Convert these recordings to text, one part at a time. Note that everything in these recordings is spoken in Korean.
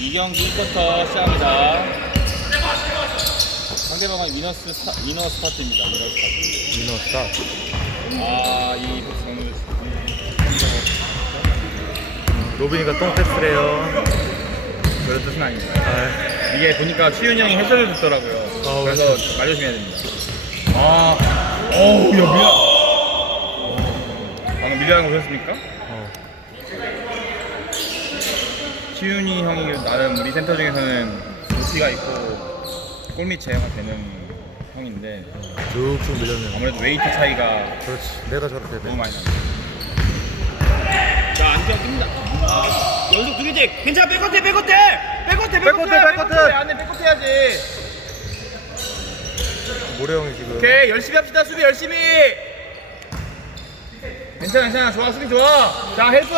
이 경기 1쿼터 시작합니다. 상대방은 미너스 스타, 미너 스타트입니다. 미너 스타트. 민호 스타. 아, 이 정도 로빈이가 똥 패스래요. 그런 뜻은 아닙니다. 아, 이게 보니까 치윤 형이 해설을 듣더라고요. 아, 그래서 그렇죠. 말 조심해야 됩니다. 아, 어우, 야, 밀라. 방금 밀려는 거 보셨습니까? 어. 치윤이 형이 나름 우리 센터 중에서는 높이가 있고 골밑 제어가 되는 형인데 쭉쭉 밀렸네요. 아무래도 웨이트 차이가 그렇지. 내가 저렇게 너무 돼. 많이 납니다. 자, 깁니다. 아, 연속 두 개째. 괜찮아, 백커트, 백커트! 백커트, 백커트, 백커트! 안돼, 백커트 해야지. 모래 형이 지금. 오케이, 열심히 합시다, 수비 열심히! 괜찮아, 괜찮아. 좋아, 수비 좋아. 자, 헬프!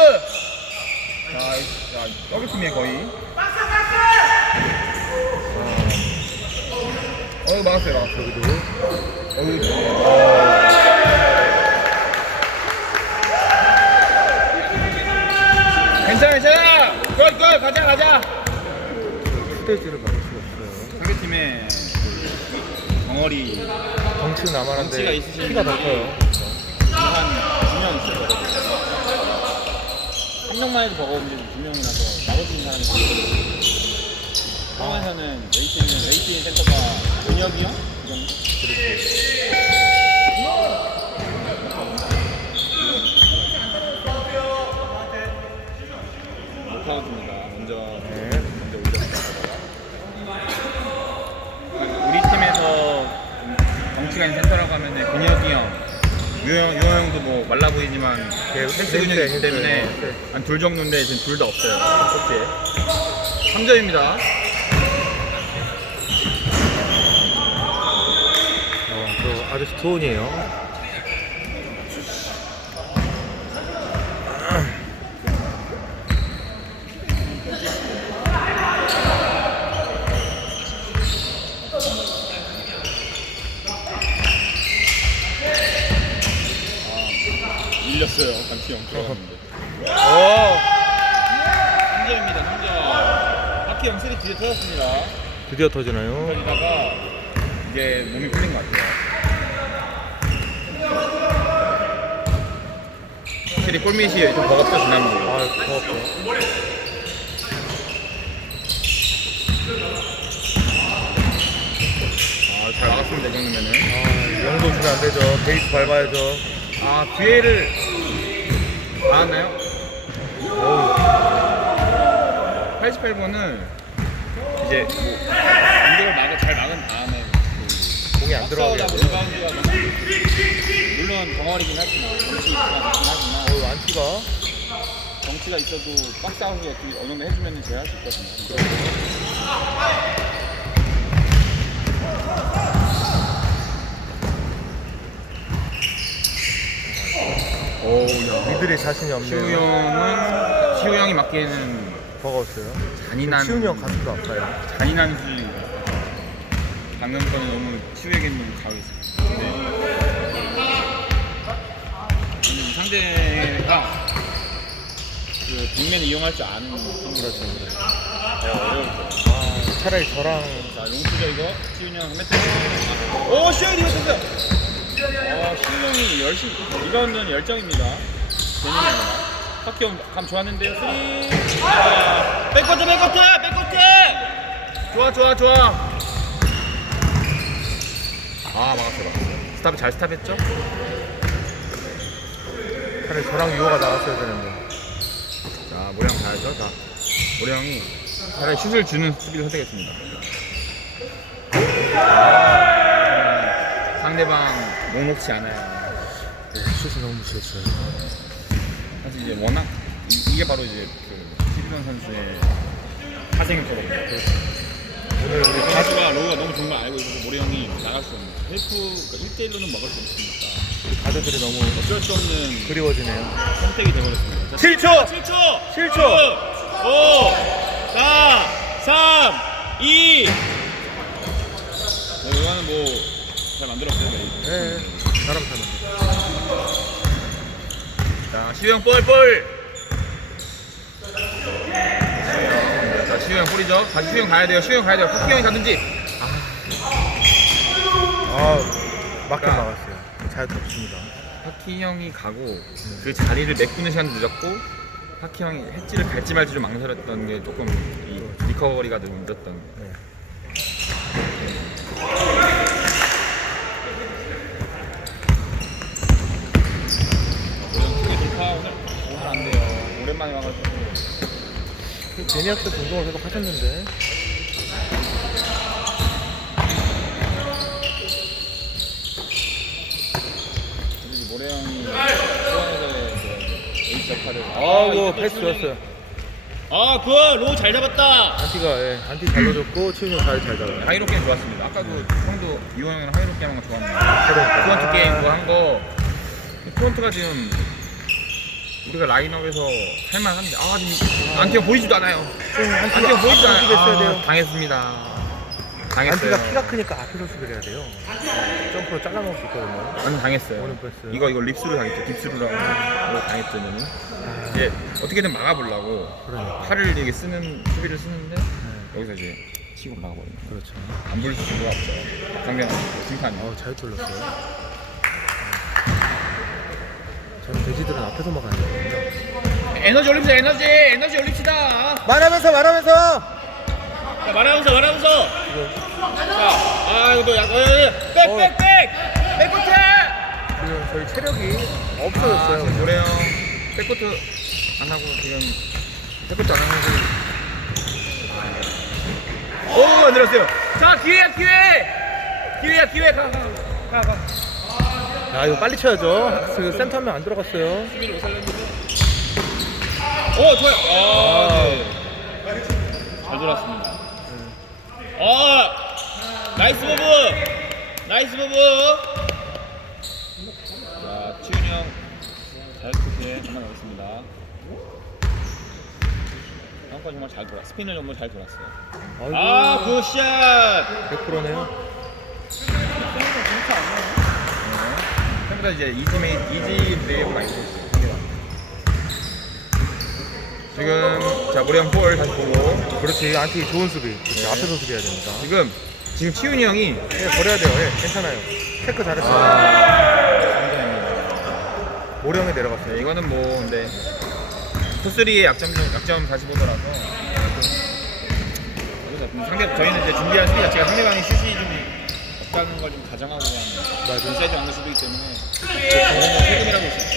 자, 이- 자 더블팀이에 거의. 어, 막았어요, 막았어요. 여기도. 어우, 괜찮아, 괜찮아! 굿, 굿! 가자, 가자! 스테이지를 막을 수가 없어요. 상대팀의 덩어리 덩치는 나만한데 덩치가 있으신 키가 더 커요. 한두명 있어요. 한 명만 해도 버거운 데 두 명이라서 있는 사람이 있어요. 상황에서는 레이트 있는 센터가 근혁이 형? 이 정도? 못하겠습니다. 먼저 네. 먼저 올렸습니다. 우리 팀에서 좀 덩치가 있는 센터라고 하면 근혁이 형, 유형, 유형 형도 뭐 말라 보이지만 네, 헬스 근육이 있기 때문에 헬스. 한둘 정도인데 지금 둘 다 없어요. 코트에. 3점입니다. 어, 저 아저씨. 밀렸어요. 반티 형 들어갔는데. 어. 3점입니다. 3점. 바퀴 형 쓰리 뒤에 터졌습니다. 드디어 터지나요? 터지다가 이제 몸이 풀린 것 같아요. 확실히 골밑이 좀 버겁죠 지난주. 아. 아, 잘 막았습니다 이 정도면은. 아, 영도 주면 안 되죠. 베이스 밟아야죠. 아 기회를 받았나요? 어우, 88번은 이제 뭐 공격을 막아 잘 막은 다음에 그 공이 안 들어가게 돼요. 리바운드가 너무 물론 덩어리긴 하지만 덩치가 있긴 하지만 어우, 안티가. 덩치가 있어도 박스아웃을 어떻게 어느 정도 해주면 제가 할 수 있거든요. 오우 야. 미들이 자신이 시우 없네요. 형은 시우 형이 맞기에는 버거웠어요. 잔인한 치훈이 형 가슴도 아파요. 잔인한 수준이 방금 거는 너무 치우에게는 가겠습니다. 근데 이 상대가 그 빅맨을 이용할 줄 아는 팀 그렇죠, 그렇죠. 어려울 거예요. 아, 차라리 저랑 자, 용수죠 이거 시윤이 형 매트. 오, 시윤이 이거 쳤어요. 아, 시윤 형이 열심히 리바운드는 열정입니다. 괜히 아니라. 학기 형감 좋았는데요. 쓰리. 아, 백커트, 백커트, 백커트. 좋아, 좋아, 좋아. 아, 막았어, 막았어. 스탑 잘 스탑했죠? 차라리 저랑 유호가 나왔어야 되는데. 자, 모령 가야죠. 자, 모령이 차라리 슛을 주는 수비를 선택했습니다. 아, 상대방 녹록치 않아요. 네, 슛이 너무 무시했어요. 사실 이제 워낙 이, 게 바로 이제 그 시드선 선수의 사생일거든요. 오늘 우리 가, 가수가 로우가 너무 좋은 걸 알고 있어서 모래 형이 나갈 수 없는 헬프 그러니까 1대1로는 먹을 수 없으니까 가족들이 너무 어쩔 수 없는 그리워지네요. 선택이 되어버렸습니다. 자, 7초! 7초! 7초! 5, 4, 3, 2. 네, 이거는 뭐 잘 만들었어요. 메이. 네, 사람 사람. 자, 볼. 시우형. 자, 시우형 뿌리죠. 다시 시우형 가야 돼요. 시우형 가야 돼요. 파키 형이 가든지. 아 맞게 막았어요. 잘 덮습니다. 파키 형이 가고 그 자리를 메꾸는 시간도 늦었고 파키 형이 해지를 갈지 말지 좀 망설였던 게 조금 이 리커버리가 좀 늦었던. 네. 오늘 되게 좋다 오늘. 오늘 안 돼요. 오랜만에 와가지고. 제니악스 운동을 계속 하셨는데 우리 모래 형이 수원에서의 그 에이스 역할을. 아이고 패스 좋았어요. 아, 그거 로우 잘 잡았다. 안티가 예, 안티 잘 넣어줬고 치훈이 형 잘잘 잡아요. 하이로 게임 좋았습니다. 아까도 형도 이호 형이랑 하이로 게임 한 거 좋았는데. 그러니까. 프론트 게임 그거 한 거. 프론트가 지금 우리가 라인업에서 할만한데 아 지금 안티가 보이지도 않아요. 안티가 보이지도 않아요. 됐어야 아, 돼요. 당했습니다. 당했어요. 안티가 키가 크니까 앞에서 수비를 해야 돼요. 점프로 잘라먹을 수 있거든요. 완전 당했어요. 오른 패스. 이거 이거 립스로 당했죠. 딥스루라고 당했죠 저는. 이제 어떻게든 막아보려고 그러니까. 팔을 되게 쓰는 수비를 쓰는데 여기서 이제 치고 막아버리는. 그렇죠. 안 부를 수가 없죠. 강경 심판이. 어, 잘 돌렸어요. 저는 돼지들은 앞에서 막아야 되거든요. 에너지 올립시다, 에너지. 에너지 올립시다. 말하면서 말하면서 자, 말하면서, 말하면서. 자, 아, 이거 또 약, 어, 백, 어. 백, 백. 백코트. 지금 저희 체력이 아, 없어졌어요. 지금 노래형 백코트 안 하고 지금 백코트 안 하고 오 만들었어요. 자, 기회야, 기회. 기회야, 기회. 가, 가, 가, 가. 아 이거 빨리 쳐야죠. 그 센터 한 명 안 들어갔어요. 오, 좋아요. 아, 네. 잘 돌았습니다. 아, 나이스 무브. 나이스 무브. 자 치훈이 형 자유투에 정말 넣었습니다. 형과 정말 잘 돌아. 스피너 정말 잘 돌았어요. 아이고, 아, 굿샷. 100%네요. 생각보다 이제 이지메이 이지 레이업 많이 했어요. 지금 자 모래형 볼 다시 보고 그렇지. 안티 좋은 수비. 그렇지. 앞에서 수비해야 됩니다. 지금 지금 치훈이 형이 예, 버려야 돼요. 예, 괜찮아요. 체크 잘했어요. 상당합니다. 모령에 내려갔어요. 네, 이거는 뭐 근데 토스리의 약점 약점 다시 보더라도 여기서 상대 저희는 이제 준비한 수비 자체가 상대방이 슛이 좀 없다는 걸 좀 가정하고 하는 맞아요. 인사이드 막는 수비이기 때문에 세금이라고 있었죠.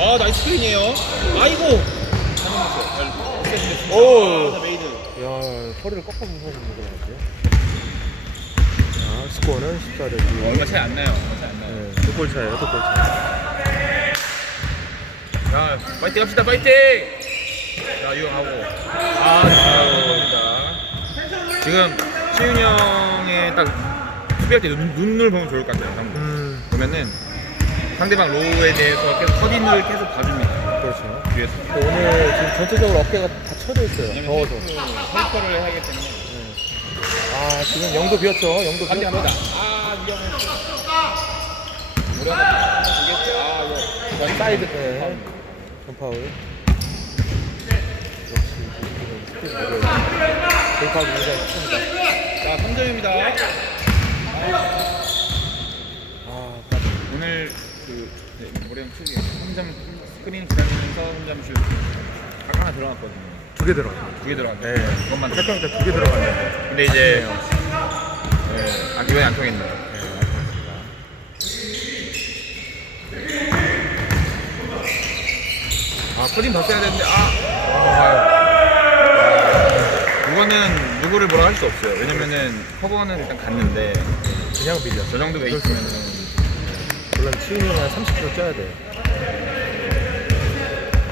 아 나이스 스크린이에요. 아이고. 오! 오 메이드. 야, 허리를 꺾어 부숴서 먹어야지. 자, 스코어는 14대 2. 어, 얼마 차이 안 나요. 얼마 차이 안 나요. 네, 두골 차예요, 두골 차. 자 파이팅 합시다 파이팅. 자 유영하고 아 감사합니다. 지금 치윤이 형의 딱 수비할 때 눈, 눈을 보면 좋을 것 같아요. 방금. 음, 보면은 상대방 로우에 대해서 계속 커딘을 계속 봐줍니다. 그렇죠. 뒤에서. 오늘 지금 전체적으로 어깨가 다 쳐져 있어요. 더워서. 헬퍼를 해야기 때문에. 아, 지금 영도 비었죠. 영도 비었죠. 반대합니다. 아 위험했어. 우려가 되겠지. 아 이거. 자, 사이드 네. 전파울. 역시 스피드. 돌파울 굉장히 큽니다. 자 3점입니다. 아, 깜- 오늘 그 네, 모래형 특이 3점 스크린 기다리면서 3점 슛. 딱 하나 들어갔거든요. 두 개 들어갔어요. 두 개 들어갔네. 네. 그것만 세평 때두개 들어갔네요. 근데 이제 네, 아 이번에 안 통했네요. 아 코딩 더 써야 되는데 아, 아 이거는 누구를 뭐라 할 수 없어요. 왜냐면은 커버는 일단 갔는데 그냥 밀려. 저 정도 물론 치훈이 형은 한 30kg 쪄야 돼요.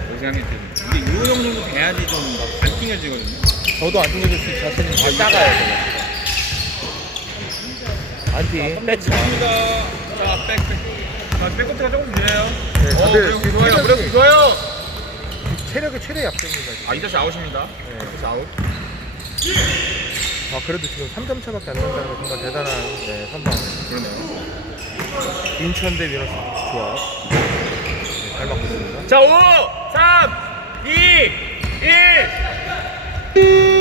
뭐 생각했지. 이게 이 정도 돼야지 좀막 반팅해지거든요. 저도 안 튕겨줄 수 있는 자체는 되게 작아요. 제가. 안티. 좋습니다. 자, 백, 백코트가 조금 느려요. 네, 어, 다들 무릎 좋아요. 무릎 좋아요. 체력의 최대 약점입니다. 지금. 아, 이다시 아웃입니다. 네. 이다시 아웃. 아 그래도 지금 3점 차밖에 안 난다는 게 정말 대단한 네, 선방. 그러네요. 인천 대 미러스 조합 네, 잘 맞고 있습니다. 자 5, 3, 2, 1